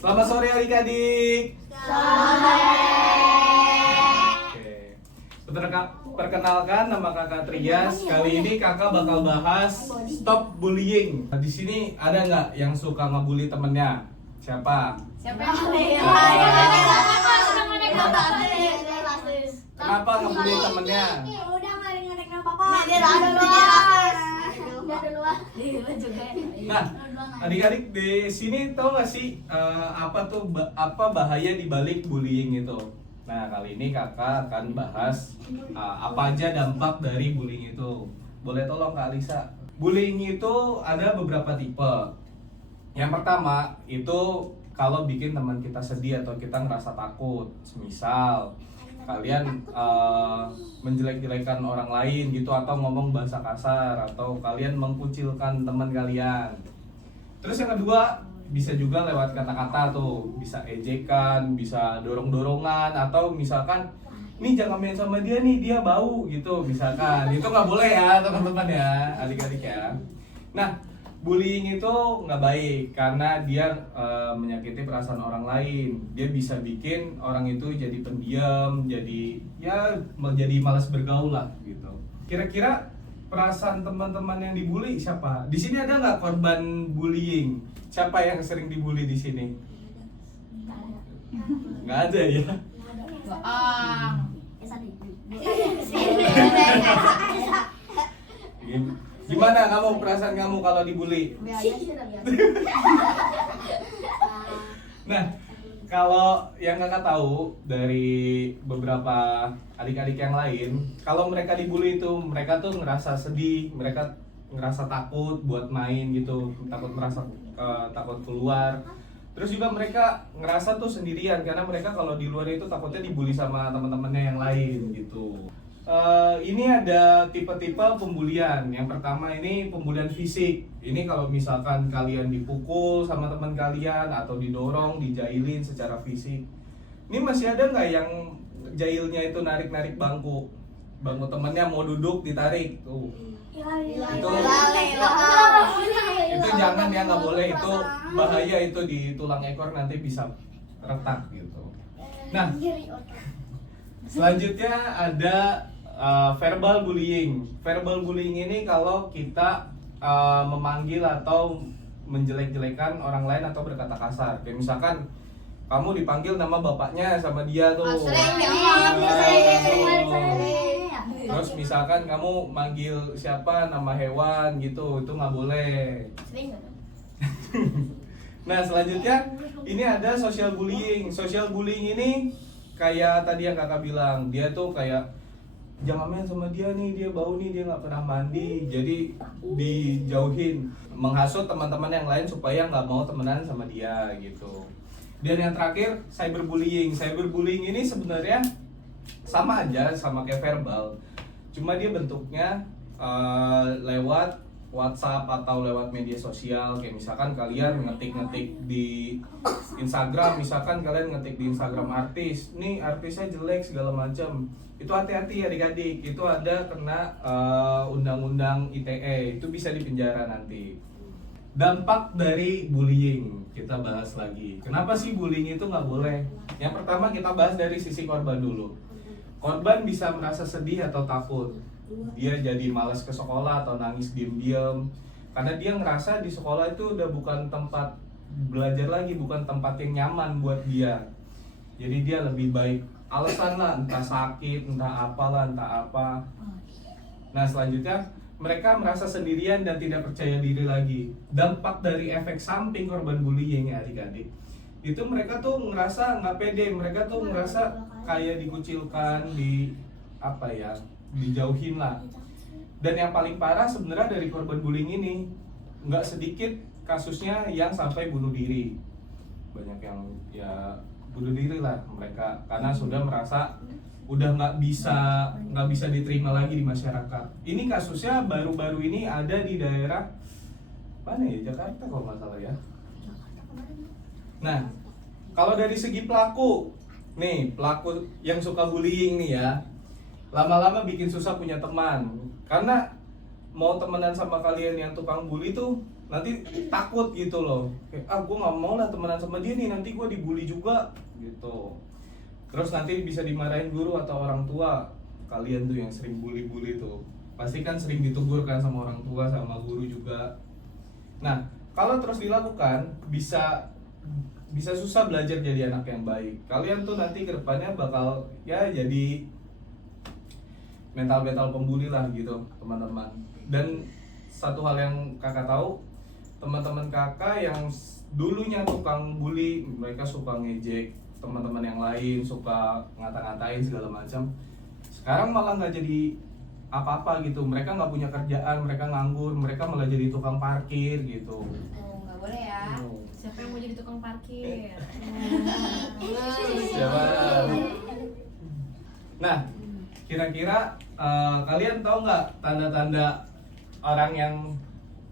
Selamat sore adik-adik. Sore. Oke. Perkenalkan, nama kakak Trias. Kali ini kakak bakal bahas stop bullying. Di sini ada nggak yang suka ngebully temennya? Siapa? Siapa Kenapa ngebully temennya? Udah ngadek papa. Nah, adik-adik di sini tahu nggak sih apa bahaya di balik bullying itu? Nah, kali ini kakak akan bahas apa aja dampak dari bullying itu. Boleh tolong Kak Alisa? Bullying itu ada beberapa tipe. Yang pertama itu kalau bikin teman kita sedih atau kita ngerasa takut. Semisal kalian menjelek-jelekan orang lain gitu, atau ngomong bahasa kasar, atau kalian mengkucilkan teman kalian. Terus yang kedua bisa juga lewat kata-kata tuh, bisa ejekan, bisa dorong-dorongan, atau misalkan nih jangan main sama dia nih, dia bau gitu misalkan. Itu nggak boleh ya teman-teman ya, adik-adik ya. Nah, bullying itu nggak baik karena dia menyakiti perasaan orang lain. Dia bisa bikin orang itu jadi pendiam, jadi malas bergaul lah gitu. Kira-kira perasaan teman-teman yang dibully siapa? Di sini ada nggak korban bullying? Siapa yang sering dibully di sini? Nggak ada ya? Gimana kamu, perasaan kamu kalau dibully? Nah, kalau yang kakak tahu dari beberapa adik-adik yang lain, kalau mereka dibully itu mereka tuh ngerasa sedih, mereka ngerasa takut buat main gitu, takut keluar. Terus juga mereka ngerasa tuh sendirian karena mereka kalau di luar itu takutnya dibully sama teman-temannya yang lain gitu. Ini ada tipe-tipe pembulian. Yang pertama ini pembulian fisik. Ini kalau misalkan kalian dipukul sama teman kalian atau didorong, dijailin secara fisik. Ini masih ada nggak yang jailnya itu narik-narik bangku temennya mau duduk ditarik tuh? Itu jangan ya, nggak boleh, itu bahaya, itu di tulang ekor nanti bisa retak gitu. Nah, selanjutnya ada verbal bullying. Verbal bullying ini kalau kita memanggil atau menjelek-jelekan orang lain atau berkata kasar. Kayak misalkan kamu dipanggil nama bapaknya sama dia tuh. Terus misalkan kamu manggil siapa nama hewan gitu, itu nggak boleh. Nah, selanjutnya ini ada social bullying. Social bullying ini kayak tadi yang kakak bilang, dia tuh kayak jangan main sama dia nih, dia bau nih, dia nggak pernah mandi, jadi dijauhin, menghasut teman-teman yang lain supaya nggak mau temenan sama dia gitu. Dan yang terakhir cyberbullying. Cyberbullying ini sebenarnya sama aja sama kayak verbal, cuma dia bentuknya lewat WhatsApp atau lewat media sosial. Kayak misalkan kalian ngetik-ngetik di Instagram, misalkan kalian ngetik di Instagram artis, nih artisnya jelek segala macam. Itu hati-hati adik-adik, itu ada kena undang-undang ITE, itu bisa dipenjara nanti. Dampak dari bullying kita bahas lagi. Kenapa sih bullying itu nggak boleh? Yang pertama kita bahas dari sisi korban dulu. Korban bisa merasa sedih atau takut. Dia jadi malas ke sekolah atau nangis diam-diam karena dia ngerasa di sekolah itu udah bukan tempat belajar lagi, bukan tempat yang nyaman buat dia. Jadi dia lebih baik alasan lah, entah sakit, entah apalah, entah apa. Nah, selanjutnya mereka merasa sendirian dan tidak percaya diri lagi. Dampak dari efek samping korban bullying ya adik-adik, itu mereka tuh ngerasa nggak pede, mereka tuh ngerasa kayak dikucilkan, dijauhin lah. Dan yang paling parah sebenarnya dari korban bullying ini, nggak sedikit kasusnya yang sampai bunuh diri. Banyak yang ya bunuh diri lah mereka karena sudah merasa udah nggak bisa diterima lagi di masyarakat. Ini kasusnya baru-baru ini ada di daerah mana ya, Jakarta kalau nggak salah ya. Nah, kalau dari segi pelaku yang suka bullying nih ya, lama-lama bikin susah punya teman. Karena mau temenan sama kalian yang tukang bully tuh nanti takut gitu loh, kayak gue nggak mau lah temenan sama dia nih, nanti gue dibully juga gitu. Terus nanti bisa dimarahin guru atau orang tua. Kalian tuh yang sering bully-bully tuh pasti kan sering ditegur kan sama orang tua sama guru juga. Nah kalau terus dilakukan bisa susah belajar jadi anak yang baik. Kalian tuh nanti kedepannya bakal ya jadi mental pembuli lah gitu teman-teman. Dan satu hal yang kakak tahu, teman-teman kakak yang dulunya tukang bully, mereka suka ngejek teman-teman yang lain, suka ngata-ngatain segala macam, sekarang malah nggak jadi apa-apa gitu. Mereka nggak punya kerjaan, mereka nganggur, mereka malah jadi tukang parkir gitu. Oh, nggak boleh ya. Siapa yang mau jadi tukang parkir? Siapa? Nah, kira-kira kalian tahu nggak tanda-tanda orang yang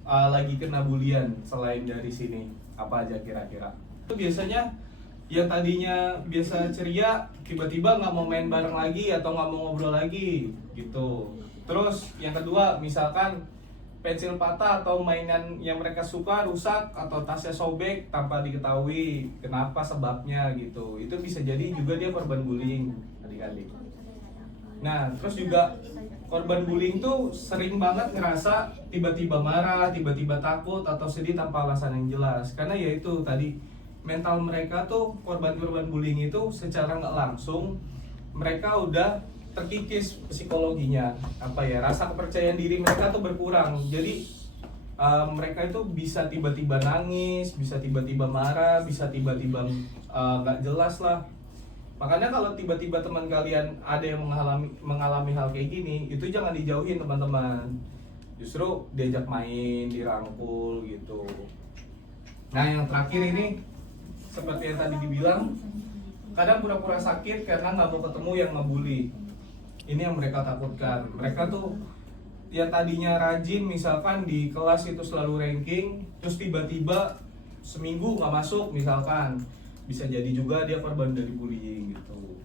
lagi kena bulian selain dari sini? Apa aja kira-kira? Itu biasanya yang tadinya biasa ceria tiba-tiba nggak mau main bareng lagi atau nggak mau ngobrol lagi gitu. Terus yang kedua, misalkan pensil patah atau mainan yang mereka suka rusak atau tasnya sobek tanpa diketahui kenapa sebabnya gitu. Itu bisa jadi juga dia korban bullying, adik-adik. Nah, terus juga korban bullying tuh sering banget ngerasa tiba-tiba marah, tiba-tiba takut atau sedih tanpa alasan yang jelas. Karena ya itu tadi, mental mereka tuh, korban-korban bullying itu secara nggak langsung mereka udah terkikis psikologinya, apa ya, rasa kepercayaan diri mereka tuh berkurang. Jadi mereka itu bisa tiba-tiba nangis, bisa tiba-tiba marah, bisa tiba-tiba nggak jelas lah. Makanya kalau tiba-tiba teman kalian ada yang mengalami hal kayak gini, itu jangan dijauhin teman-teman. Justru diajak main, dirangkul gitu. Nah yang terakhir ini, seperti yang tadi dibilang, kadang pura-pura sakit karena nggak mau ketemu yang ngebully. Ini yang mereka takutkan. Mereka tuh yang tadinya rajin, misalkan di kelas itu selalu ranking, terus tiba-tiba seminggu nggak masuk misalkan, bisa jadi juga dia korban dari bullying gitu.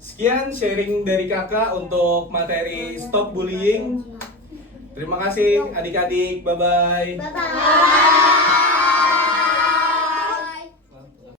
Sekian sharing dari kakak untuk materi stop bullying. Terima kasih adik-adik, bye-bye. Bye-bye.